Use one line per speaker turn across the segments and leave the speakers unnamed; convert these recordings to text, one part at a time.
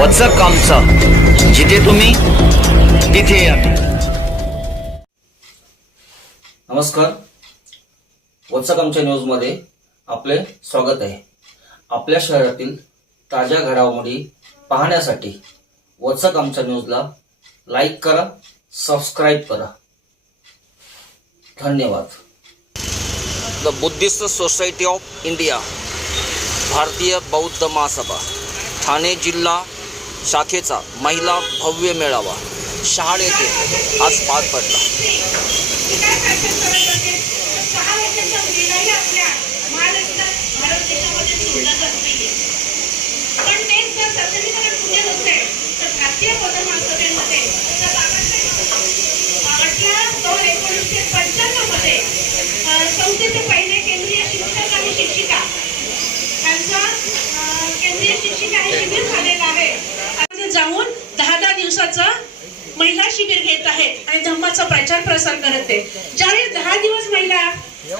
वचक आमचं जिथे तुम्ही तिथे आम्ही
नमस्कार. वत्सक आमच्या न्यूजमध्ये आपले स्वागत आहे. आपल्या शहरातील ताज्या घडामोडी पाहण्यासाठी वत्सक आमच्या न्यूजला लाईक करा सबस्क्राईब करा. धन्यवाद. The Buddhist society of India Bharatiya Bauddha Mahasabha Thane जिल्हा शाखेचा महिला भव्य मेळावा शहाड येथे आज पार पडला.
काय शासन करत असेल तर सहा वर्षाच्या मुलीलाही आपल्या महाराष्ट्र भारत देशामध्ये सोडलं जात नाहीये पण तेच जर सशक्तीकरण पुणे नसेल तर भारतीय बौद्ध महासभेमध्ये तर अठरा दोन एकोणीसशे पंच्याण्णवमध्ये अं, संस्थेचे पहिले केंद्रीय शिक्षक आणि शिक्षिका यांचा अं, केंद्रीय शिक्षिका हे शिबिर झालेलं आहे आणि जाऊन दहा दहा दिवसाचं महिला शिबिर घेत आहेत आणि धम्माचा प्रचार प्रसार करत आहे ज्यावेळेस दहा दिवस महिला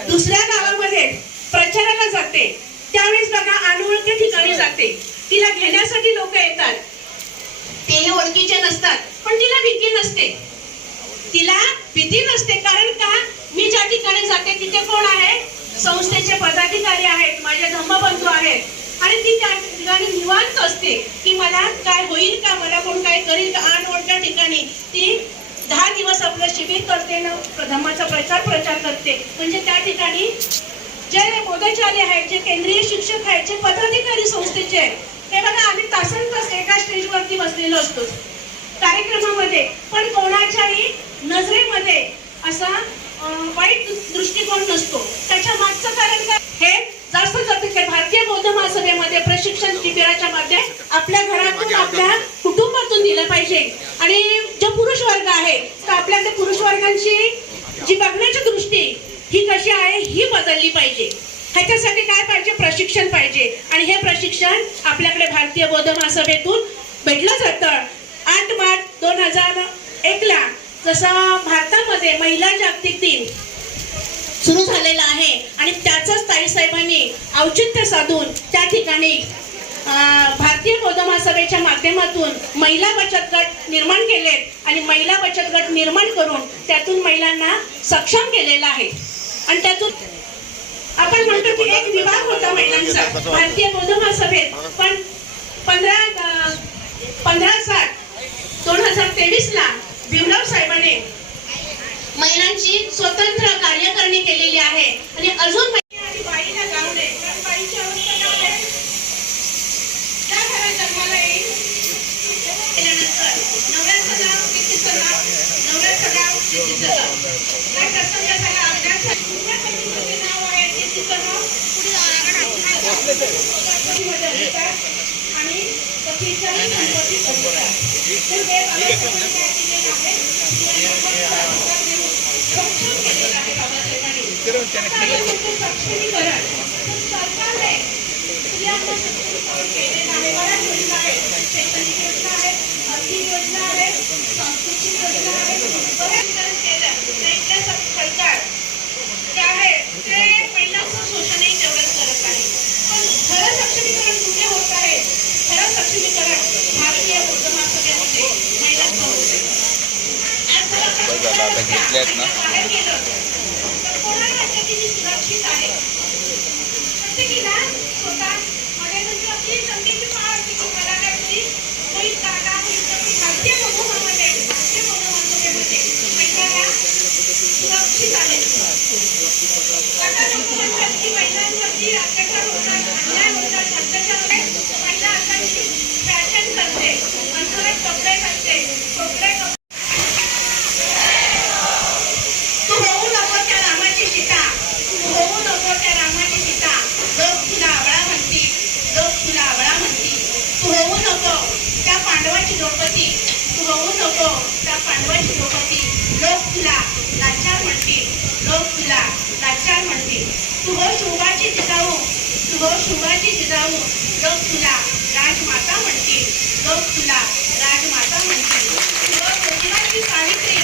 दुसऱ्या गावामध्ये प्रचाराला जाते त्यावेळेस बघा अनोळखी ठिकाणी जाते. तिला घेण्यासाठी लोक येतात. तेही ओळखीचे नसतात पण तिला भीती नसते. तिला भीती नसते कारण का? मी ज्या ठिकाणी जाते तिथे कोण आहे? संस्थेचे पदाधिकारी आहेत माझे धम्मबंधू आहेत. आणि ती त्या ठिकाणी निवांत असते की मला काय होईल का मला कोण काय करील का अनोळख्या ठिकाणी. ती दहा दिवस आपलं शिबिर करते ना धर्माचा प्रचार प्रचार करते. म्हणजे त्या ठिकाणी जे मोदाचार्य आहेत जे केंद्रीय शिक्षक आहेत जे पदाधिकारी संस्थेचे आहेत ते बघा आम्ही तासन तास एका स्टेजवरती बसलेलो असतो. कार्यक्रमामध्ये. पण कोणाच्याही नजरेमध्ये असा वाईट दृष्टिकोन नसतो. त्याच्या मागचं कारण काय? हे जास्त जातं की भारतीय बौद्ध महासभेमध्ये प्रशिक्षण शिबिराच्या मध्ये आपल्या घरातून आपल्या कुटुंबातून दिलं पाहिजे. आणि जो पुरुष वर्ग आहे तर आपल्या त्या पुरुष वर्गांची जी बघण्याची दृष्टी ही कशी आहे ही बदलली पाहिजे. ह्याच्यासाठी काय पाहिजे? प्रशिक्षण पाहिजे. आणि हे प्रशिक्षण आपल्याकडे भारतीय बौद्ध महासभेतून भेटलं जातं. आठ मार्च दोन हजार एकला जसा भारतामध्ये महिला जागतिक दिन सुरू झालेला आहे. आणि त्याचंच ताईसाहेबांनी औचित्य साधून त्या ठिकाणी भारतीय बौद्ध महासभेच्या माध्यमातून महिला बचत गट निर्माण केलेत आणि महिला बचत गट निर्माण करून त्यातून महिलांना सक्षम केलेलं आहे. आणि त्यातून आपण म्हणतो की एक विभाग होता महिलांचा भारतीय बौद्ध महासभेत. पण पंधरा पंधरा सात दोन हजार तेवीस ला भीमराव साहेबांनी महिलांची स्वतंत्र कार्यकारणी केलेली आहे. आणि अजून आणि बऱ्याच योजना आहेत. शैक्षणिक योजना आहेत, आर्थिक योजना आहेत, मी सुरक्षित आहे प्रत्येकीला स्वतः मध्ये म्हणजे अगदी पाळ असते की मला काहीतरी होईल का का होईल का की भारतीय बौद्धमध्ये सुरक्षित आहे आता लोक म्हणतात की महिलांवरती अत्याचार होतात अन्याय होतात अत्याचार महिला आता फॅशन करते अंतरात कपडे घालते कपडे तू होऊ नको त्या रामाची सीता तू होऊ नको त्या रामाची सीता लोक तुला आवळा म्हणतील लोक तुला आवळा म्हणतील तू होऊ नको त्या पांडवाची द्रौपदी तू होऊ नको. त्या पांडवाची द्रौपदी लोक तुला लाचार म्हणतील. लोक तुला लाचार म्हणतील. तू हो शिवाची जिजाऊ. तू हो शिवाची जिजाऊ. लोक तुला राजमाता म्हणतील. लोक तुला राजमाता म्हणतील. तू हो ज्योतिबाची सावित्री.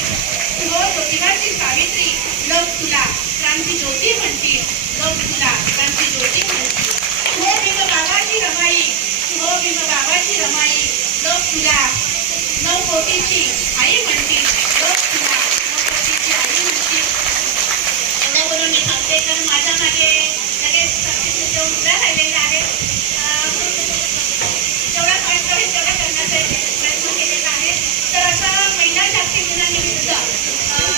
तू हो ज्योतिबाची सावित्री. लोक तुला क्रांती ज्योती म्हणतील. लोक तुला क्रांती ज्योती म्हणतील. तू हो भीम बाबाची रमाई. तू हो भीम बाबाची रमाई. लोक तुला नऊ कोटीची आई म्हणतील लोक तुला नऊ कोटीची आई म्हणती एवढं बोलून मी थांबते तर माझ्या मागे लगेच सर्विसने जेवण उभ्या राहिलेले आहेत अं, जेवढा कष्ट होईल तेवढा करण्याचा एक प्रयत्न केलेला आहे तर असं महिला जागतिक दिनानिमित्त अं,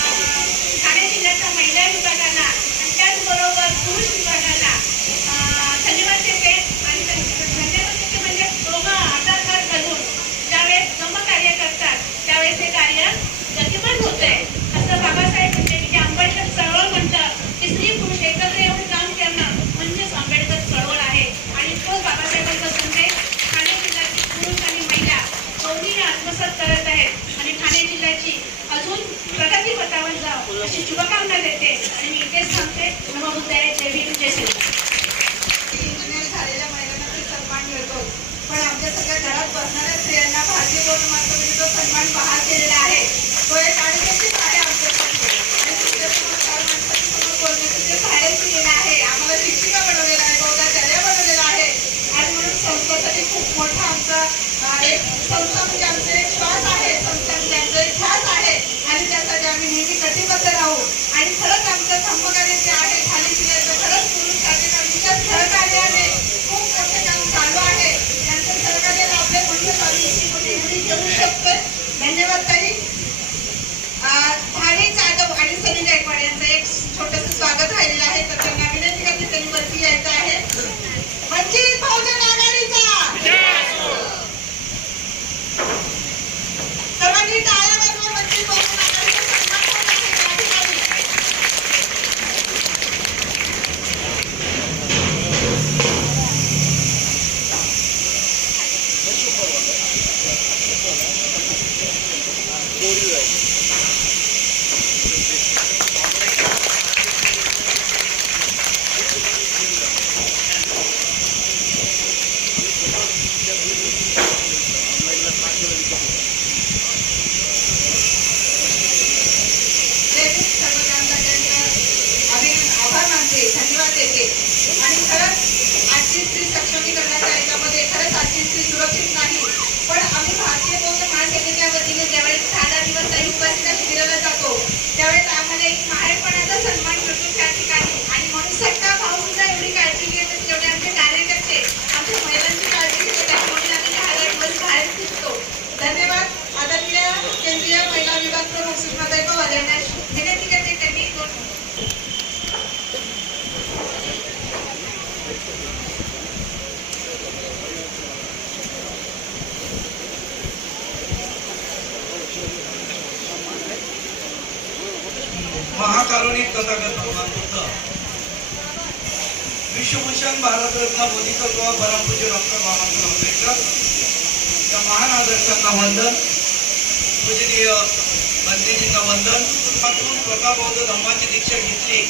ठाणे जिल्ह्याच्या महिला विभागाला आणि त्याचबरोबर पुरुष विभागाला अं, धन्यवाद देते आणि धन्य- धन्यवाद देते म्हणजे दोघं हातात हात घालून ज्यावेळेस सम कार्य करतात त्यावेळेस हे कार्य गतिमान होते असं बाबासाहेब म्हणजे की जे आंबेडकर चळवळ म्हणतात की स्त्री पुरुष एकत्र येऊन काम करणं म्हणजेच आंबेडकर चळवळ आहे आणि तो बाबासाहेबांचा संदेश ठाणे जिल्ह्यातील पुरुष आणि महिला दोन्ही आत्मसात करत आहेत आणि ठाणे जिल्ह्याची अजून प्रगती पथावर जावं अशी शुभकामना देते आणि मी इथेच थांबते नमो बुद्धाय
झालेल्या महिलांना सन्मान मिळतो पण आमच्या सगळ्या घरात बसणाऱ्या स्त्रियांना भारतीय पौर्णिमाचा जो सन्मान बहाल केलेला आहे तो एक अडीचशे आहे आमच्यासाठी आणि तुमच्यासमोर चार माणसांसमोर बोलण्याची जे बाहेर केलेलं आहे आम्हाला शिक्षिका बनवलेला आहे बौद्धाचार्य बनवलेला आहे आणि म्हणून संस्थेसाठी खूप मोठा आमचा एक संस्था म्हणजे आमचा एक श्वास आहे संस्था म्हणजे आमचा एक ध्यास आहे आणि त्यासाठी आम्ही नेहमी राहू. आणि खरंच आमचं धम्मकार्य जे आहे ठाणे जिल्ह्याचं खरंच पुरुष कार्यकर्त्यांच्या सहकार्याने खूप मोठं काम चालू आहे. त्यांचं सहकार्य लाभले म्हणूनच आम्ही मोठी उडी घेऊ शकतोय. धन्यवाद ताई. अं, जाधव आणि सनी गायकवाड यांचं एक छोटंसं स्वागत राहिलेलं आहे तर त्यांना विनंती करते त्यांनी वरती यायचं आहे वंचित बहुजन आघाडीचा सर्वांनी टाळ्या वाजवा वंचित बहुजन आघाडीचा सन्मान होत आहे या ठिकाणी. जयभीम सर्व आणि खरंच आजची स्त्री सक्षमीकरणाच्या याच्यामध्ये खरंच आजची स्त्री सुरक्षित नाही. पण आम्ही भारतीय बौद्ध महासभेच्या वतीने ज्यावेळेस साधा दिवस काही उपासिका शिबिराला जातो त्यावेळेस आम्हाला एक माहेरपणाचा सन्मान मिळतो त्या ठिकाणी. आणि म्हणून सत्ता भाऊ सुद्धा एवढी काळजी घेत असते तेवढे आमचे कार्यकर्ते आमच्या महिलांची काळजी घेत आहे म्हणून आम्ही दहा दहा दिवस बाहेर फिरतो. धन्यवाद. आदरणीय केंद्रीय महिला विभाग प्रमुख सुषमाताई पवार यांना विनंती करते त्यांनी दोन
महाकारुणिक तथागत भगवान बुद्ध. विश्वभूषण भारतरत्न मोदीकर बोधिसत्व परमपूज्य डॉक्टर बाबासाहेब आंबेडकर. त्या महान आदर्शांना वंदन. पूजनीय पंडितजींना वंदन. पासून स्वतः बौद्ध धम्माची दीक्षा घेतली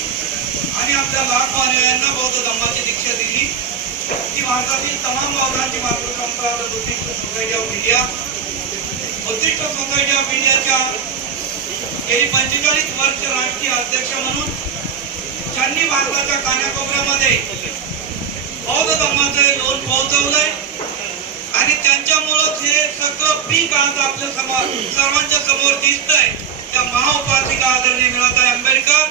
आणि आपल्या लाखो अनुयायांना बौद्ध धम्माची दीक्षा दिली. ती भारतातील तमाम बौद्धांची मातृसंस्था Buddhist society of India Buddhist society of इंडियाच्या गेली पंचेचाळीस वर्ष राष्ट्रीय अध्यक्ष म्हणून त्यांनी भारताच्या कानाकोपऱ्यामध्ये बौद्ध धर्माचं लोन पोहोचवलंय. आणि त्यांच्यामुळंच हे सगळं पीक आज आपल्यासमोर सर्वांच्या समोर दिसतंय. त्या महाउपासिका आदरणीय मिळताई आंबेडकर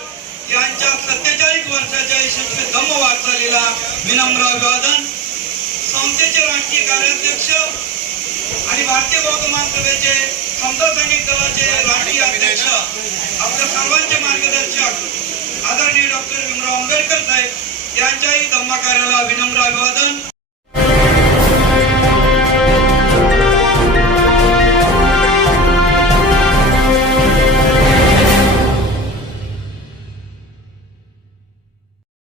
यांच्या सत्तेचाळीस वर्षाच्या यशस्वी धम्म वाटचालीला विनम्र अभिवादन. संस्थेचे राष्ट्रीय कार्याध्यक्ष आणि भारतीय बौद्ध महासभेचे समता सैनिक दलाचे राष्ट्रीय अध्यक्ष आपल्या सर्वांचे मार्गदर्शक आदरणीय डॉक्टर भीमराव आंबेडकर साहेब यांच्याही धम्मा कार्याला विनम्र अभिवादन.